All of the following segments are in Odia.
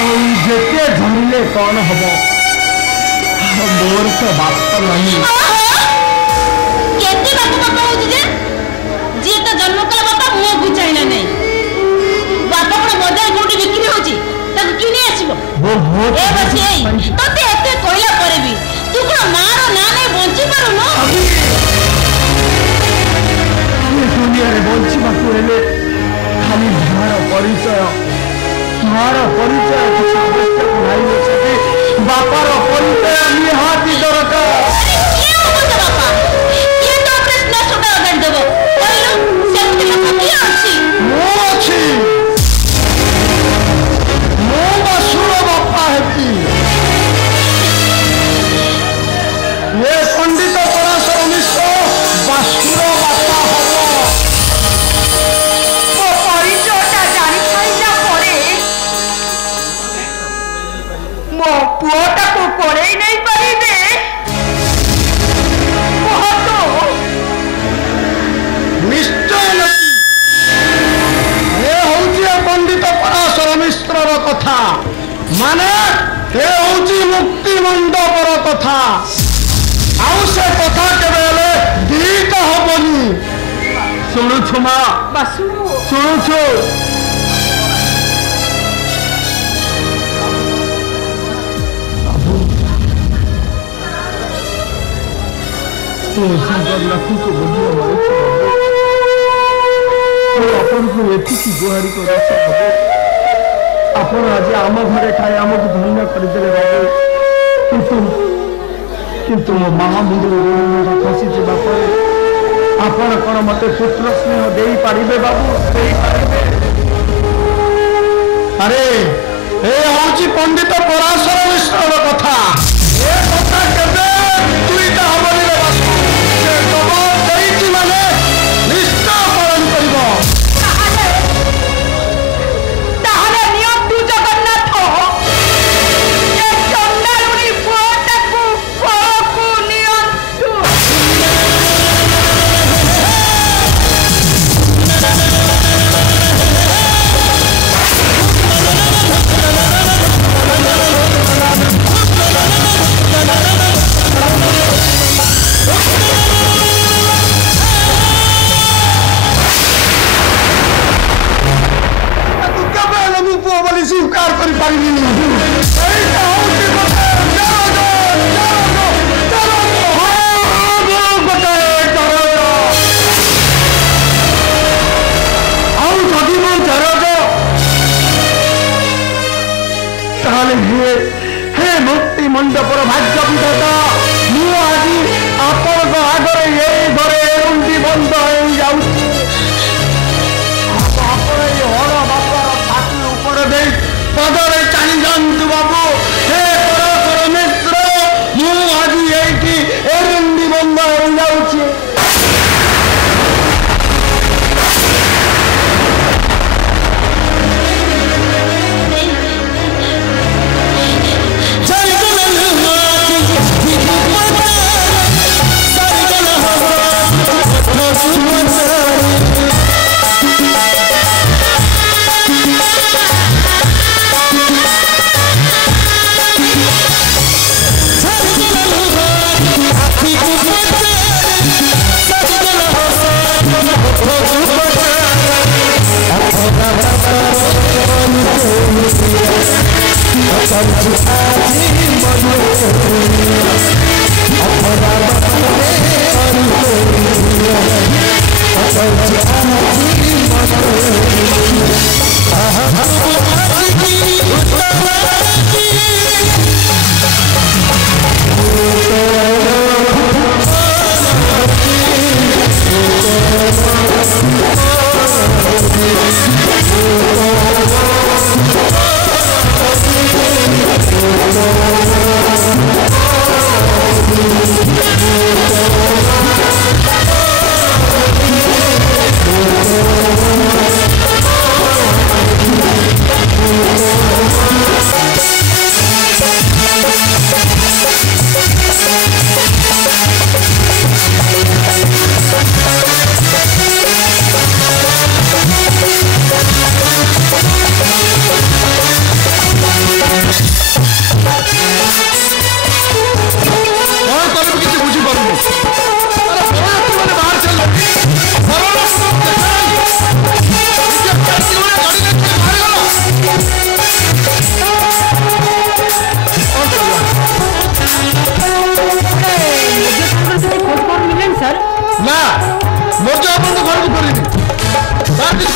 जेते धरले कौन हम मोर तो बाप नहीं केते बाप बाप होउछ जे जे तो जन्म कला बापा मो बुझाइला नै बापा को मजा कोठी बिक्री होची ताको किने आसीबो हो ए बसी तोते एते कहला परे भी तू को मारो ना नै बंची पारो न ये दुनिया रे बंची बाकू हेले खाली धार परिचय कुछ आवश्यक नहीं हो सके बापार परिचय निहाती दरकार क्यों हो बापा ये तो प्रश्न सुटा कर देबो बोलो सेमति लोक की अछि मो बसुर बापा हेती ये पंडित पराशर मिश्र बसुर बापा हबो ओ परिचयटा जानि खाइला परे मो पुओटा को पड़े नहीं पारिबे कहतो निश्चय नहीं ये होची पंडित पराशर मिश्र कथा माने ये होची मुक्ति मंडपर कथा आउ से कथा केबेले दीत हबनी सुनुछु मा बासु सुनुछु लक्ष्मी को बुझे अपन को एति गुहारी कर अपन आज आम घरे ठाए आमको धन्य करदे बाबू किंतु मो महामुंड फसी बापे आपण कौन मत पुत्र स्नेह दे पारे बाबू दे पारे अरे ए हूँ पंडित पराशर मिश्र कथा ए कथा केबे दुईटा हबनी रे बासु से जवाब देइछि माने निष्ठा पालन करिबो ताहले नियम तू जगन्नाथ ए चंडालुनी पुओटाकू पळकू नियंतु स्वीकार कर हे मुक्ति मंडपर भाग्य विधाता मु आज आपण आगे ये घरे रुंडी बंद हो जाऊँ पदरे चाली जानतु बाबू हे पराशर मिश्र मु आज एठी एरंडी बंद हो जाउछि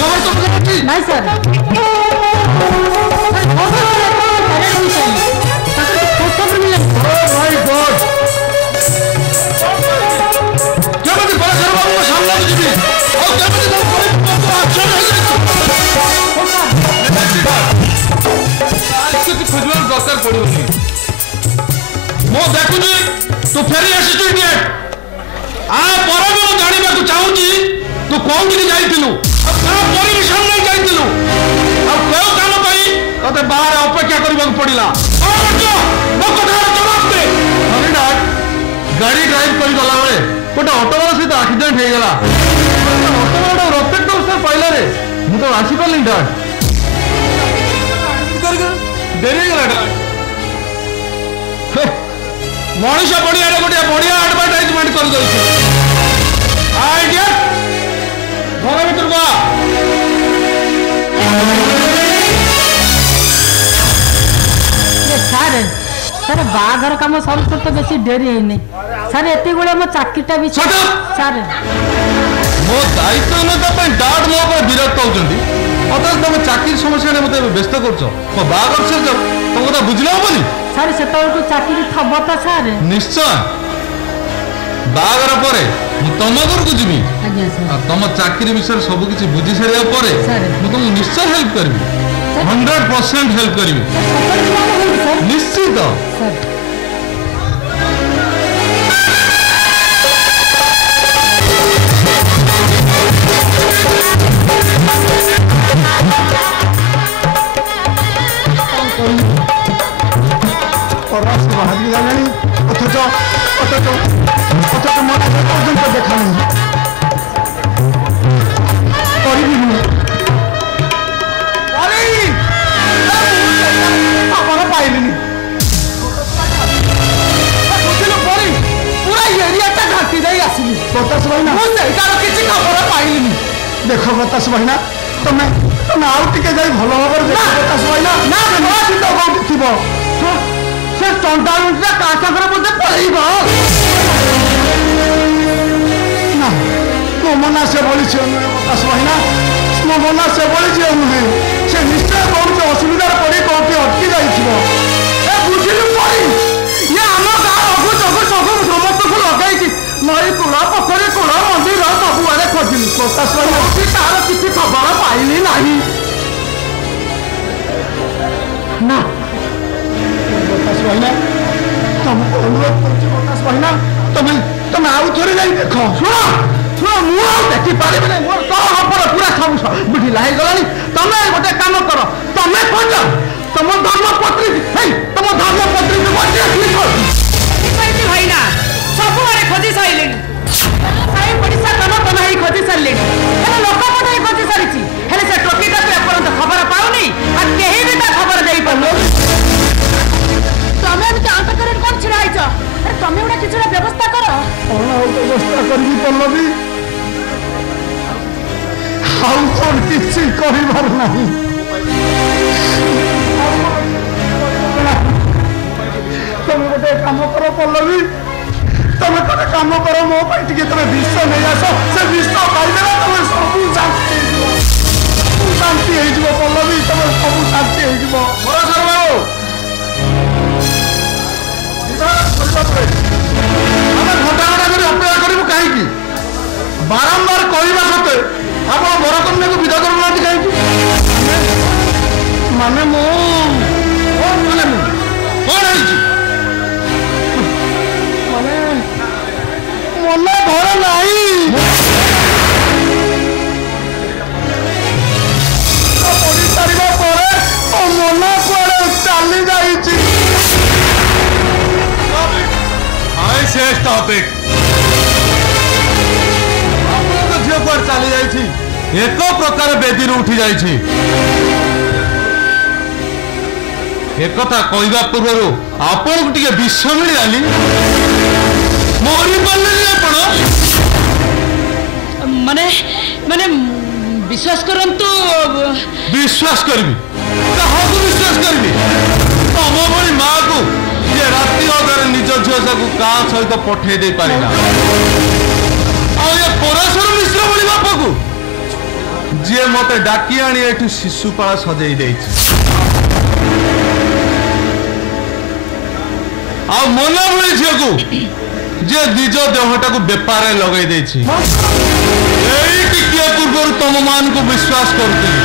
खबर तो पकड़ी नहीं सर खोजबार दरकार पड़ोनी मो देखुनी तू फेरी आसीचु इडियट आ पर भी मु जानिबा को चाहूची तू कोन दिन जाइतिलु आ का परिवेशन नहीं जाइतिलु आ को काम पई तते बाहर अपेक्षा करबा को पड़िला आ बच्चो मो कथा जवाब दे अरे ना गाड़ी ड्राइव करी गला बेले कोटा ऑटो वाला सहित एक्सीडेंट हे गेला ऑटो वाला रोटेट तो से पहले रे मु तो आसी पलिन डा देरी गला मनीष बढ़िया गोटे बढ़िया एडवर्टाइजमेंट कर दे आइडिया घर भर को सर सर बाघर कम सब तो बेसी डेरी है नहीं सर एति गुड़े मो चाकरीटा भी सर मो दायित्व नता डाट मो पर विरक्त होचंदी अतः तुम चाकरी समस्या ने मते व्यस्त करछो मो बाघर से तुम कथा बुझला होबनी सर से तो चाकरी थब तो सर निश्चय बाघर परे मु तुम घर को जीवी आज्ञा सर तुम चाकरी विषय सब किछि बुझी सारिया परे मु तुम निश्चय हेल्प करबी 100% हेल्प करबी निश्चित सर देखा नहीं पाइलिनी पूरा एरिया घाटी जाई आसिली बतास भाईना किसी खबर पाइलिनी देख बतास भाईना तमें तमें आउ टिके जाई भलो भाବରେ देख बतास भाईना ना दिन कोठी थिबो से चंडालुटा का सागर बोलते पळेइबो ना तो मना से बोली छ बतास भाईना मो मना से बोली छ मुहे से निश्चय कोन असुविधा पड़ी कोठी अटकी जाई थिबो ए बुझिलु पड़ी ये आम गाँ अगु जगु जगु समस्त को लगे कि नई कूला पोखरी कूला मंदिर सबुआड़े खोजिली प्रकाश भाई तार किसी खबर पाइली नहीं ना प्रकाश भाईना तुमको अनुरोध कर प्रकाश भाईना तुम्हें तुम्हें आउ थोड़ी जाई देख शुण शुण मु देखी पारि नहीं मोर तो हपर पूरा सब बुझिला हे गलानी तमे गोटे काम कर तमे खोज तुम धर्मपत्री तुम धर्मपत्री भाईना सबुआड़े खोजी सारे साई पड़िशा तम तम ही खोजी सारे लोक मत खोजी सारी से टोकीटा तो एपर्यंत खबर पाऊनी और कहीं भी खबर दे पारो तमें आंत कर कौन छिड़ा अरे तमें गोटे किसी व्यवस्था कर व्यवस्था करी पल्लवी आउ कौन किसी कर नहीं तुम गोटे काम कर पल्लवी तुम गोटे काम कर मो टे तुम विष नहीं आस से विष पाइदे तुम सब शांति हो पल्लवी तुम सब शांति हो घंटा घंटा कर अपेक्षा करूँ कहीं बारंबार कहवा सत्वे आप बरकन्या को विदा करूना कहीं माने मो माने कौन है मन घर नहीं पड़ी सारा पर मन कुआड़े चली जाई शेष टॉपिक आपको झील कुआड़ चली जाई एक प्रकार बेदी उठी जाई एक कथा कहवा पूर्व आपन को टिके विष मिलानी मरी पारे माने माने विश्वास करंतु विश्वास करबी कहां विश्वास करबी तम भली माँ को ये राति अगर निज झील का सहित पठे दे पारिना आ ये पराशर मिश्र भली बापा को ଯିଏ ମତେ ଡାକି ଆଣି ଏଠୁ ଶିଶୁପାଳ ସଜେଇ ଦେଇଛି। ଆଉ ମନା ଭଳି ଝିଅକୁ ଯିଏ ନିଜ ଦେହଟାକୁ ବେପାରରେ ଲଗେଇ ଦେଇଛି। ଏଇ ଟିକିଏ ପୂର୍ବରୁ ତମ ମାନଙ୍କୁ ବିଶ୍ୱାସ କରୁଥିଲି,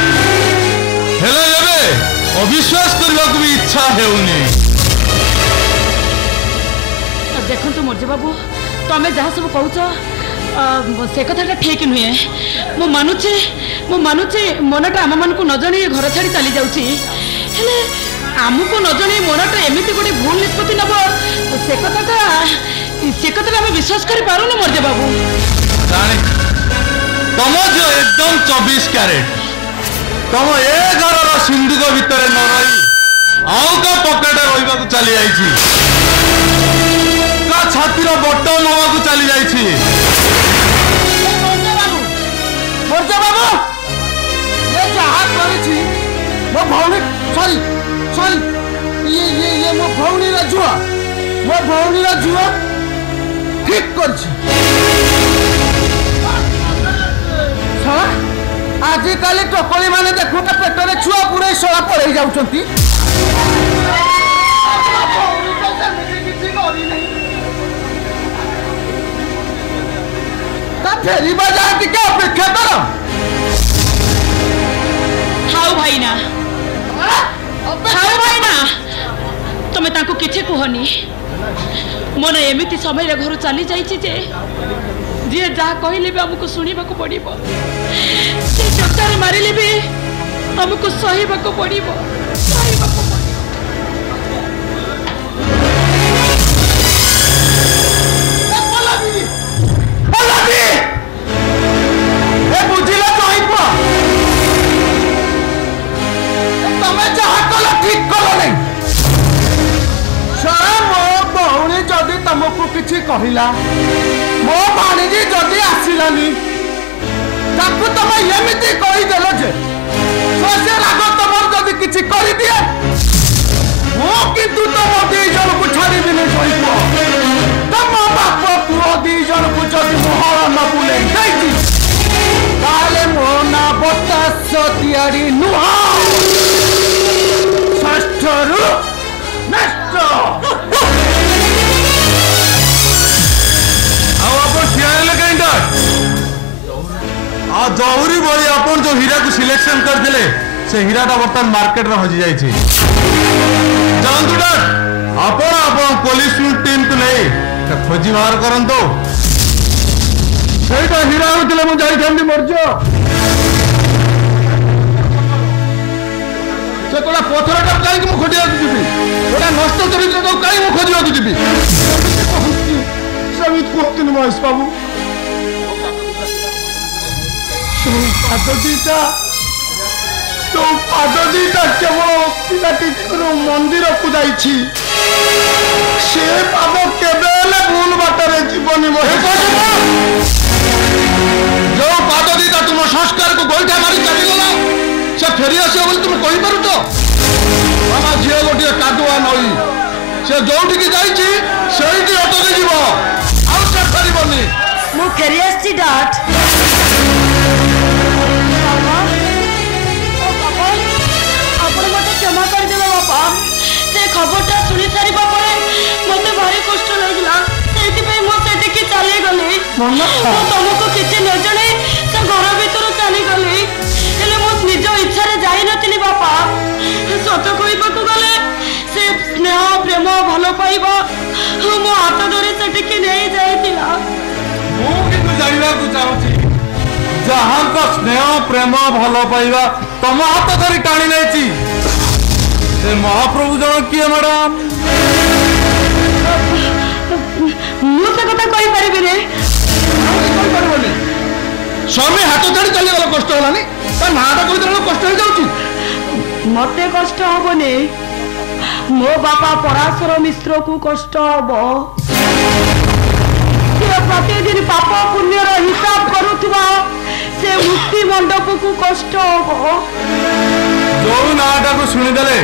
ହେଲେ ଏବେ ଅବିଶ୍ୱାସ କରିବାକୁ ବି ଇଚ୍ଛା ହେଉନି। ଦେଖନ୍ତୁ ମର୍ଜି ବାବୁ, ତମେ ଯାହା ସବୁ କହୁଛ ସେ କଥାଟା ଠିକ ନୁହେଁ। ମୁଁ ମାନୁଛି ମନଟା ଆମମାନଙ୍କୁ ନ ଜଣେଇ ଘର ଛାଡ଼ି ଚାଲି ଯାଉଛି, ହେଲେ ଆମକୁ ନ ଜଣେଇ ମନଟା ଏମିତି ଗୋଟେ ଭୁଲ ନିଷ୍ପତ୍ତି ନେବ ସେ କଥାଟା ଆମେ ବିଶ୍ୱାସ କରିପାରୁନୁ ମର୍ଜି ବାବୁ। ତମ ଝିଅ ଏକଦମ 24 କ୍ୟାରେଟ। ତମ ଏ ଘରର ସିନ୍ଦୁକ ଭିତରେ ନ ରହି ଆଉ କା ପକେଟ ରହିବାକୁ ଚାଲି ଯାଇଛି, କା ଛାତିର ବଟ ନବାକୁ ଚାଲି ଯାଇଛି। ମର୍ଜା ବାବୁ, ଏ ଯାହା କରିଛି ମୋ ଭଉଣୀ ସରି ଇଏ ମୋ ଭଉଣୀର ଝୁଅ ଠିକ କରିଛି। ଆଜିକାଲି ଟୋକଳି ମାନେ ଦେଖୁଛ ପେଟରେ ଛୁଆ ପୁରେଇ ଶଳା ପଳେଇ ଯାଉଛନ୍ତି। ତା ଫେରିବା ଯାହା ଟିକେ ଅପେକ୍ଷା କର। ଥାଉ ଭାଇନା, ତମେ ତାଙ୍କୁ କିଛି କୁହନି। ମନ ଏମିତି ସମୟରେ ଘରୁ ଚାଲି ଯାଇଛି ଯେ ଯିଏ ଯାହା କହିଲେ ବି ଆମକୁ ଶୁଣିବାକୁ ପଡ଼ିବ। ସେ ଚଟାରେ ମାରିଲେ ବି ଆମକୁ ସହିବାକୁ ପଡ଼ିବ। ବୁଝିଲ ତମେ ଯାହା କଲ ଠିକ କଲ ନାହିଁ। ମୋ ଭଉଣୀ ଯଦି ତମକୁ କିଛି କହିଲା, ମୋ ଭାଣିଜୀ ଯଦି ଆସିଲାନି, ତାକୁ ତମେ ଏମିତି କହିଦେଲ ଯେ ସେ ରାଗ ତମର ଯଦି କିଛି କରିଦିଏ, ମୁଁ କିନ୍ତୁ ତମ 2 ଜଣକୁ ଛାଡ଼ିବିନି। କହିବ ତମ ବାପ ପୁଅ 2 ଜଣକୁ ଯଦି ମୁଁ ହରଣ ବୁଲେଇ ଦେଇଛି, ତାହେଲେ ମୋ ନା ବତାସ ତିଆରି ନୁହଁ, ଷଷ୍ଠରୁ ନଷ୍ଟ। ଆଉ ଜହୁରୀ ଭଳି ଆପଣ ଯୋଉ ହୀରାକୁ ସିଲେକ୍ସନ କରିଥିଲେ, ସେ ହୀରାଟା ବର୍ତ୍ତମାନ ମାର୍କେଟରେ ହଜି ଯାଇଛି। ଯାଆନ୍ତୁ ଆପଣ ପୋଲିସ ଟିମକୁ ନେଇ ଖୋଜି ବାହାର କରନ୍ତୁ। ସେଇଟା ହୀରା ହୋଇଥିଲେ ମୁଁ ଯାଇଥାନ୍ତି ମର୍ଜ। ସେ କୋଟା ପଥରଟା କାହିଁକି ମୁଁ ଖୋଜିବାକୁ ଯିବି? ଗୋଟା ନଷ୍ଟ ଚରିତ୍ରଟାକୁ କାହିଁକି ମୁଁ ଖୋଜିବାକୁ ଯିବି? ସେମିତି କୁହନ୍ତୁନି ମହେଶ ବାବୁ। ପାଦ ଦିଟା କେବଳ ପିଲାଟି ମନ୍ଦିରକୁ ଯାଇଛି, ସେ ପାଦ କେବେ ହେଲେ ଭୁଲ ବାଟରେ ଯିବନି। ଯୋଉ ପାଦ ଦିଟା ତୁମ ସଂସ୍କାରକୁ ଗୋଇଠା ମାରି ଚାଲିଗଲା, ସେ ଫେରି ଆସିବ ବୋଲି ତୁମେ କହିପାରୁଛ? ଆମ ଝିଅ ଗୋଟିଏ କାଦୁଆ ନଈ, ସେ ଯୋଉଠିକି ଯାଇଛି ସେଇଠି ଅଟକି ଯିବ, ଆଉ ସେ ଫେରିବନି। ମୁଁ ଫେରି ଆସିଛି ଡାଟ୍। ଆପଣ ମତେ କ୍ଷମା କରିଦେବେ ବାପା। ସେ ଖବରଟା ଶୁଣି ସାରିବା ପରେ ମତେ ଭାରି କଷ୍ଟ ଲାଗିଲା, ସେଇଥିପାଇଁ ମୁଁ ସେଠିକି ଚାଲିଗଲି। ମୁଁ ତମକୁ କିଛି ନ ଜଣେଇ ସେ ଘର ଭିତରୁ ଚାଲିଗଲି, ହେଲେ ମୁଁ ନିଜ ଇଚ୍ଛାରେ ଯାଇନଥିଲି ବାପା। ସତ କହିବାକୁ ଗଲେ ସେ ସ୍ନେହ ପ୍ରେମ ଭଲ ପାଇବା ମୋ ହାତ ଧରି ସେଠିକି ନେଇ ଯାଇଥିଲା। ମୁଁ କିନ୍ତୁ ଜାଣିବାକୁ ଚାହୁଁଛି, ଯାହାଙ୍କ ସ୍ନେହ ପ୍ରେମ ଭଲ ପାଇବା ତମ ହାତ ଧରି ଟାଣି ନେଇଛି, ସେ ମହାପ୍ରଭୁ ଜଣ କିଏ ମ୍ୟାଡାମ? ମୁଁ ସେ କଥା କହିପାରିବିନି। କହିପାରିବନି? ସ୍ୱାମୀ ହାତ ଛାଡ଼ି ଚାଲିଗଲା, କଷ୍ଟ ହେଲାନି? ତା ନାଁଟା କହିଦେଲା କଷ୍ଟ ହେଇଯାଉଛି। ମତେ କଷ୍ଟ ହବନି, ମୋ ବାପା ପରାଶର ମିଶ୍ରକୁ କଷ୍ଟ ହବ। ସେ ପ୍ରତିଦିନ ପାପ ପୁଣ୍ୟର ହିସାବ କରୁଥିବା ସେ ମୁକ୍ତି ମଣ୍ଡପକୁ କଷ୍ଟ ହବ। ଯୋଉ ନାଁଟାକୁ ଶୁଣିଦେଲେ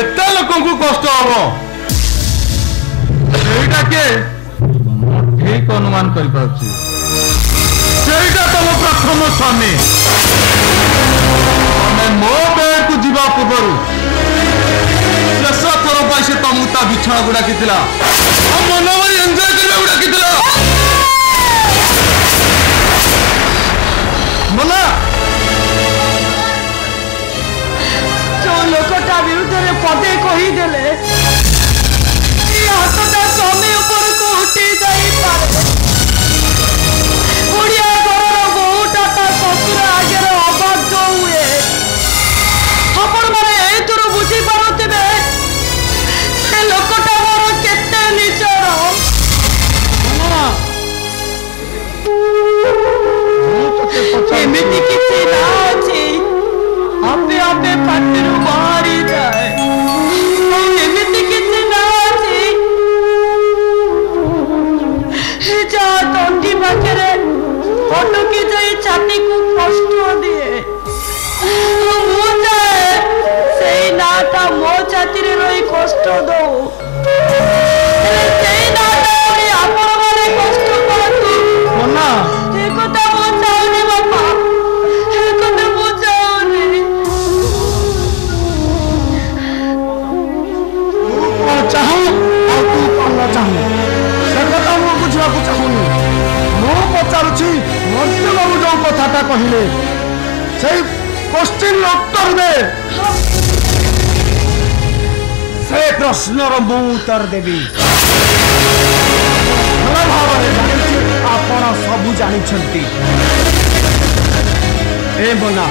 ଏତେ ଲୋକଙ୍କୁ କଷ୍ଟ ହବ, ସେଇଟା କିଏ ଠିକ ଅନୁମାନ କରିପାରୁଛି। ସେଇଟା ଏଇଟା ତମ ପ୍ରଥମ ସ୍ୱାମୀ। ତମେ ମୋ ବେଳକୁ ଯିବା ପୂର୍ବରୁ ଶେଷ ଥର ପାଇଁ ସେ ତମକୁ ତା ବିଛଣାକୁ ଡାକିଥିଲା, ମନ ଭରି ଏନ୍ଜୟ କରିବାକୁ ଡାକିଥିଲା। ମନା ଯୋଉ ଲୋକଟା ବିରୁଦ୍ଧରେ ପଦେ କହିଦେଲେ ହାତଟା ସ୍ୱାମୀ ଉପରକୁ ଉଠି ଯାଇପାରେ। ଓଡ଼ିଆ ଘରର ବୋହୂଟା ତା ଶ୍ୱଶୁର ଆଗରେ ଅବାଧ୍ୟ ହୁଏ। ଆପଣମାନେ ଏଇଥିରୁ ବୁଝିପାରୁଥିବେ ସେ ଲୋକଟା ମୋର କେତେ ନିଜର। ଏମିତି କିଛି ନା ଅଛି ଆପେ ଆପେ ପାଟିରୁ ବାହାରିଯାଏ। ଏମିତି କିଛି ନା ଅଛି ଯାହା ତଣ୍ଟି ପାଖରେ ଅଟକି ଯାଇ ଛାତିକୁ କଷ୍ଟ ଦିଏ। ମୁଁ ଚାହେଁ ସେଇ ନାଟା ମୋ ଛାତିରେ ରହି କଷ୍ଟ ଦଉ। ସେଇ ନାଟା ପୁଣି ଆପଣମାନେ କଷ୍ଟ କରନ୍ତୁ। ମନା ଏ କଥା ମୁଁ ଚାହୁଁନି ବାପା, ଏ କଥା ମୁଁ ଚାହୁଁନି। କଣ ଚାହୁଁ ଆଉ ତୁ କଣ ନ ଚାହୁଁ ସେ କଥା ମୁଁ ବୁଝିବାକୁ ଚାହୁଁନି। ମୁଁ ପଚାରୁଛି ମର୍ତ୍ତ୍ୟବାବୁ ଯୋଉ କଥାଟା କହିଲେ ସେଇ କୋଶ୍ଚିନ୍ର ଉତ୍ତର ଦେ। ସେ ପ୍ରଶ୍ନର ମୁଁ ଉତ୍ତର ଦେବି। ଭଲ ଭାବରେ ଜାଣିଛି ଆପଣ ସବୁ ଜାଣିଛନ୍ତି। ଏ ମନା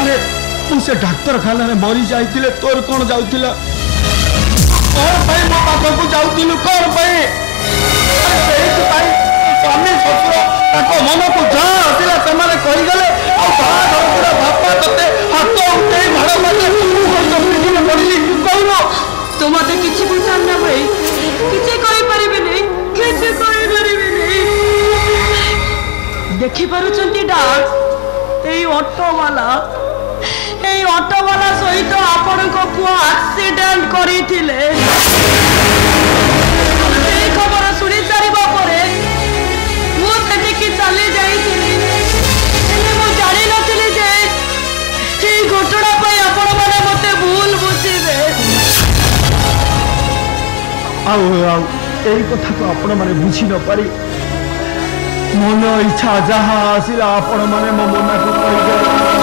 ଆରେ ତୁ ସେ ଡାକ୍ତରଖାନାରେ ମରି ଯାଇଥିଲେ ତୋର କଣ ଯାଉଥିଲା? କଣ ପାଇଁ ମୋ ପାଖକୁ ଯାଉଥିଲୁ? କଣ ପାଇଁ? ସେଇଥିପାଇଁ ସ୍ୱାମୀ ଶ୍ୱଶୁର ତାଙ୍କ ମନକୁ ଯାହା ଆସିଲା ସେମାନେ କହିଗଲେ ଆଉ ବାହାଘର ବାପା ତତେ ହାତ ଉଠେଇ ଭାଡ଼ କଲେ। ପଡ଼ିଲି କହୁନ ତୁ ମତେ କିଛି ବୁଝାନ ନା ଭାଇ, କିଛି କହିପାରିବିନି, କିଛି କହିପାରିବିନି। ଦେଖିପାରୁଛନ୍ତି ଡାକ୍, ଏଇ ଅଟୋବାଲା ସହିତ ଆପଣଙ୍କ ପୁଅ ଆକ୍ସିଡେଣ୍ଟ କରିଥିଲେ। ସେଇ ଖବର ଶୁଣି ସାରିବା ପରେ ମୁଁ ସେଠିକି ଚାଲି ଯାଇଥିଲି। ହେଲେ ମୁଁ ଜାଣିନଥିଲି ଯେ ଏଇ ଘଟଣା ପାଇଁ ଆପଣମାନେ ମତେ ଭୁଲ ବୁଝିବେ। ଆଉ ଏଇ କଥାକୁ ଆପଣମାନେ ବୁଝି ନ ପାରି ମନ ଇଚ୍ଛା ଯାହା ଆସିଲା ଆପଣମାନେ ମୋ ମନକୁ କହିଦେଲେ।